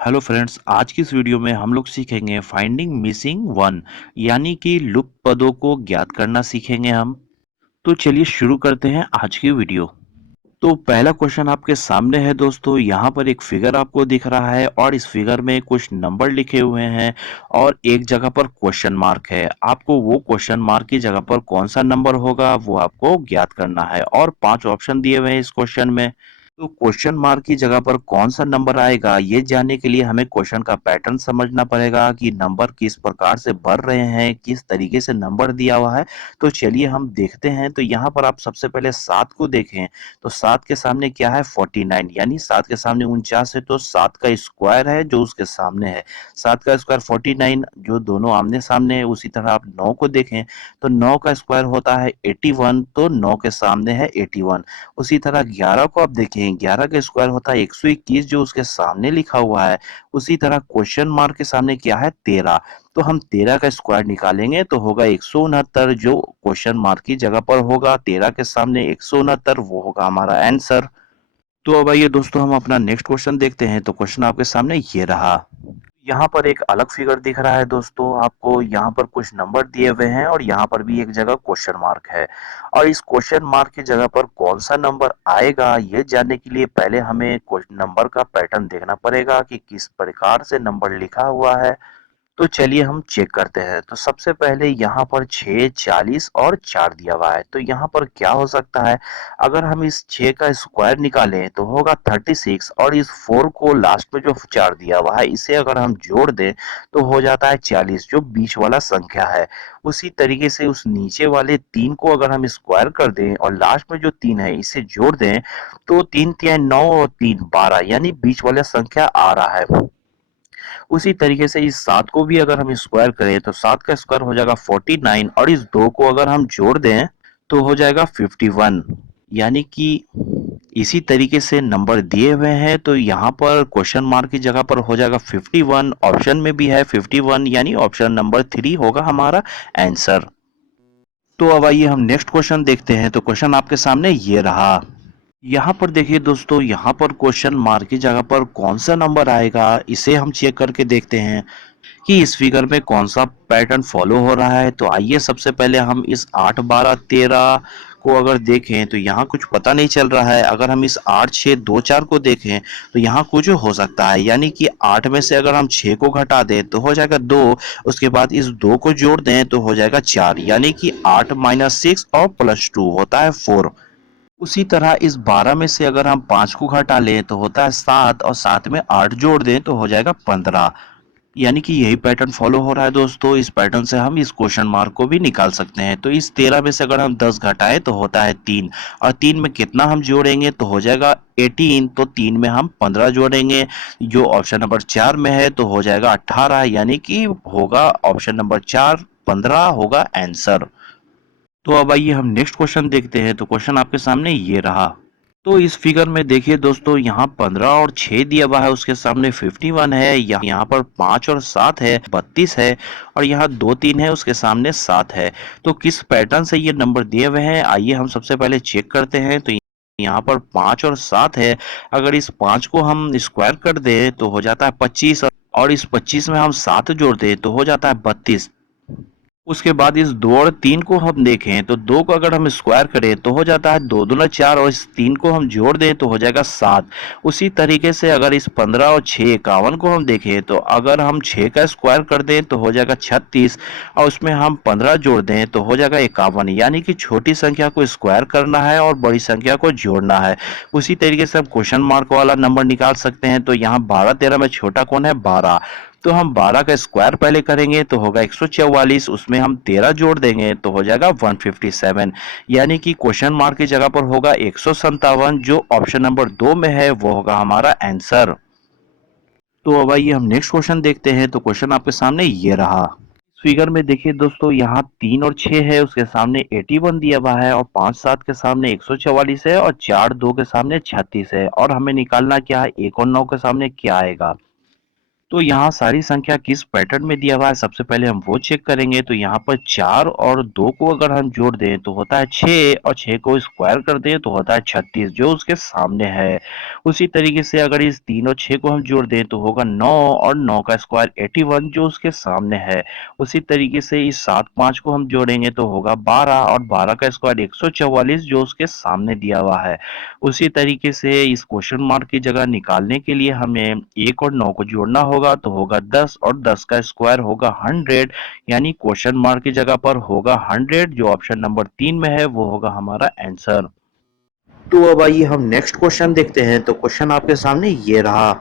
Hello friends, आज की इस वीडियो में हम लोग सीखेंगे फाइंडिंग मिसिंग वन यानी कि लुप्त पदों को ज्ञात करना सीखेंगे हम। तो चलिए शुरू करते हैं आज की वीडियो। तो पहला क्वेश्चन आपके सामने है दोस्तों। यहाँ पर एक फिगर आपको दिख रहा है और इस फिगर में कुछ नंबर लिखे हुए हैं और एक जगह पर क्वेश्चन मार्क है। आपको वो क्वेश्चन मार्क की जगह पर कौन सा नंबर होगा वो आपको ज्ञात करना है और 5 ऑप्शन दिए हुए हैं इस क्वेश्चन में। तो क्वेश्चन मार्क की जगह पर कौन सा नंबर आएगा ये जानने के लिए हमें क्वेश्चन का पैटर्न समझना पड़ेगा कि नंबर किस प्रकार से बढ़ रहे हैं, किस तरीके से नंबर दिया हुआ है। तो चलिए हम देखते हैं। तो यहाँ पर आप सबसे पहले 7 को देखें। तो 7 के सामने क्या है 49, यानी 7 के सामने 49 है तो 7 का स्क्वायर है जो उसके सामने है। 7 का स्क्वायर 49 जो दोनों आमने सामने है। उसी तरह आप 9 को देखें तो 9 का स्क्वायर होता है 81 तो 9 के सामने है 81। उसी तरह 11 को आप देखें, 11 का स्क्वायर होता है 121 जो उसके सामने लिखा हुआ है। उसी तरह क्वेश्चन मार्क के सामने क्या है 13। तो हम 13 का स्क्वायर निकालेंगे तो होगा 169 जो क्वेश्चन मार्क की जगह पर होगा। 13 के सामने 169 वो होगा हमारा आंसर। तो अब आइए दोस्तों हम अपना नेक्स्ट क्वेश्चन देखते हैं। तो क्वेश्चन आपके सामने ये रहा। यहाँ पर एक अलग फिगर दिख रहा है दोस्तों आपको। यहाँ पर कुछ नंबर दिए हुए हैं और यहाँ पर भी एक जगह क्वेश्चन मार्क है। और इस क्वेश्चन मार्क की जगह पर कौन सा नंबर आएगा ये जानने के लिए पहले हमें नंबर का पैटर्न देखना पड़ेगा कि किस प्रकार से नंबर लिखा हुआ है। तो चलिए हम चेक करते हैं। तो सबसे पहले यहाँ पर 6, 40 और 4 दिया हुआ है। तो यहाँ पर क्या हो सकता है, अगर हम इस 6 का स्क्वायर निकालें तो होगा 36 और इस 4 को लास्ट में जो 4 दिया हुआ है इसे अगर हम जोड़ दें तो हो जाता है 40 जो बीच वाला संख्या है। उसी तरीके से उस नीचे वाले 3 को अगर हम स्क्वायर कर दें और लास्ट में जो 3 है इसे जोड़ दें तो 3 3 9 और 3 12 यानी बीच वाला संख्या आ रहा है। उसी तरीके से इस 7 को भी अगर हम स्क्वायर करें तो 7 का स्क्वायर हो जाएगा 49 और इस 2 को अगर हम जोड़ दें तो हो जाएगा 51। यानी कि इसी तरीके से नंबर दिए हुए हैं तो यहाँ पर क्वेश्चन मार्क की जगह पर हो जाएगा 51। ऑप्शन में भी है 51 यानी ऑप्शन नंबर 3 होगा हमारा आंसर। तो अब आइए हम नेक्स्ट क्वेश्चन देखते हैं। तो क्वेश्चन आपके सामने ये रहा। यहाँ पर देखिए दोस्तों, यहाँ पर क्वेश्चन मार्क की जगह पर कौन सा नंबर आएगा इसे हम चेक करके देखते हैं कि इस फिगर में कौन सा पैटर्न फॉलो हो रहा है। तो आइए सबसे पहले हम इस 8 12 13 को अगर देखें तो यहाँ कुछ पता नहीं चल रहा है। अगर हम इस 8 6 2 4 को देखें तो यहाँ कुछ हो सकता है, यानी कि 8 में से अगर हम 6 को घटा दें तो हो जाएगा 2। उसके बाद इस 2 को जोड़ दें तो हो जाएगा 4, यानी कि 8 माइनस 6 और प्लस 2 होता है 4। उसी तरह इस 12 में से अगर हम 5 को घटा लें तो होता है 7 और 7 में 8 जोड़ दें तो हो जाएगा 15। यानी कि यही पैटर्न फॉलो हो रहा है दोस्तों। इस पैटर्न से हम इस क्वेश्चन मार्क को भी निकाल सकते हैं। तो इस 13 में से अगर हम 10 घटाएं तो होता है 3 और 3 में कितना हम जोड़ेंगे तो हो जाएगा 18। तो 3 में हम 15 जोड़ेंगे जो ऑप्शन नंबर 4 में है तो हो जाएगा 18, यानी कि होगा ऑप्शन नंबर 4 15 होगा आंसर। तो अब आइए हम नेक्स्ट क्वेश्चन देखते हैं। तो क्वेश्चन आपके सामने ये रहा। तो इस फिगर में देखिए दोस्तों, यहाँ 15 और 6 दिया हुआ है, उसके सामने 51 है, यहाँ पर 5 और 7 है 32 है और यहाँ 2 3 है उसके सामने 7 है। तो किस पैटर्न से ये नंबर दिए हुए हैं आइए हम सबसे पहले चेक करते हैं। तो यहाँ पर 5 और 7 है। अगर इस 5 को हम स्क्वायर कर दें तो हो जाता है 25 और इस 25 में हम 7 जोड़ दें तो हो जाता है 32। उसके बाद इस 2 और 3 को हम देखें तो 2 को अगर हम स्क्वायर करें तो हो जाता है 2 दूना 4 और इस 3 को हम जोड़ दें तो हो जाएगा 7। उसी तरीके से अगर इस 15 और 6 51 को हम देखें तो अगर हम 6 का स्क्वायर कर दें तो हो जाएगा 36 और उसमें हम 15 जोड़ दें तो हो जाएगा 51। यानी कि छोटी संख्या को स्क्वायर करना है और बड़ी संख्या को जोड़ना है। उसी तरीके से हम क्वेश्चन मार्क वाला नंबर निकाल सकते हैं। तो यहाँ 12 13 में छोटा कौन है 12। तो हम 12 का स्क्वायर पहले करेंगे तो होगा 144, उसमें हम 13 जोड़ देंगे तो हो जाएगा 157। यानी कि क्वेश्चन मार्क की जगह पर होगा 157 जो ऑप्शन नंबर 2 में है वो होगा हमारा आंसर। तो अब आइए हम नेक्स्ट क्वेश्चन देखते हैं। तो क्वेश्चन आपके सामने ये रहा। इस फिगर में देखिए दोस्तों, यहाँ 3 और 6 है, उसके सामने 81 दिया हुआ है और 5 7 के सामने 144 है और 4 2 के सामने 36 है और हमें निकालना क्या है 1 और 9 के सामने क्या आएगा। तो यहाँ सारी संख्या किस पैटर्न में दिया हुआ है सबसे पहले हम वो चेक करेंगे। तो यहाँ पर 4 और 2 को अगर हम जोड़ दें तो होता है 6 और 6 को स्क्वायर कर दें तो होता है 36 जो उसके सामने है। उसी तरीके से अगर इस 3 और 6 को हम जोड़ दें तो होगा 9 और 9 का स्क्वायर 81 जो उसके सामने है। उसी तरीके से इस 7 5 को हम जोड़ेंगे तो होगा 12 और 12 का स्क्वायर 144 जो उसके सामने दिया हुआ है। उसी तरीके से इस क्वेश्चन मार्क की जगह निकालने के लिए हमें 1 और 9 को जोड़ना होगा तो होगा 10 और 10 का स्क्वायर होगा 100 यानी क्वेश्चन मार्क की जगह पर होगा 100 जो ऑप्शन नंबर 3 में है वो होगा हमारा आंसर। तो अब आइए हम नेक्स्ट क्वेश्चन देखते हैं। तो क्वेश्चन आपके सामने ये रहा।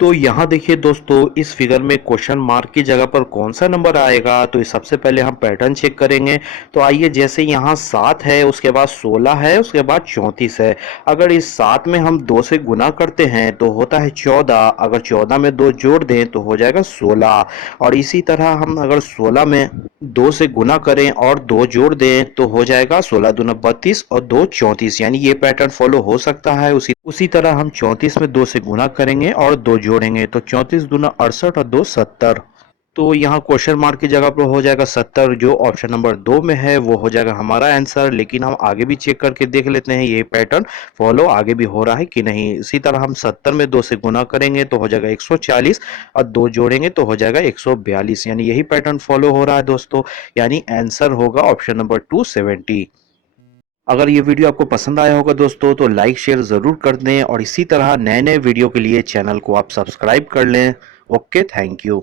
तो यहाँ देखिए दोस्तों इस फिगर में क्वेश्चन मार्क की जगह पर कौन सा नंबर आएगा। तो सबसे पहले हम पैटर्न चेक करेंगे। तो आइए जैसे यहाँ 7 है उसके बाद 16 है उसके बाद 34 है। अगर इस 7 में हम 2 से गुना करते हैं तो होता है 14। अगर 14 में 2 जोड़ दें तो हो जाएगा 16। और इसी तरह हम अगर 16 में 2 से गुना करें और 2 जोड़ दें तो हो जाएगा 16 दूना 32 और 2 34 यानी ये पैटर्न फॉलो हो सकता है। उसी तरह हम 34 में 2 से गुना करेंगे और 2 जोड़ेंगे तो 34 दूना 68 और 2 70। तो यहाँ क्वेश्चन मार्क की जगह पर हो जाएगा 70 जो ऑप्शन नंबर 2 में है वो हो जाएगा हमारा आंसर। लेकिन हम आगे भी चेक करके देख लेते हैं ये पैटर्न फॉलो आगे भी हो रहा है कि नहीं। इसी तरह हम 70 में 2 से गुना करेंगे तो हो जाएगा 140 और 2 जोड़ेंगे तो हो जाएगा 142 यानी यही पैटर्न फॉलो हो रहा है दोस्तों। यानी आंसर होगा ऑप्शन नंबर 270। अगर ये वीडियो आपको पसंद आया होगा दोस्तों तो लाइक शेयर ज़रूर कर दें और इसी तरह नए नए वीडियो के लिए चैनल को आप सब्सक्राइब कर लें। Okay, thank you.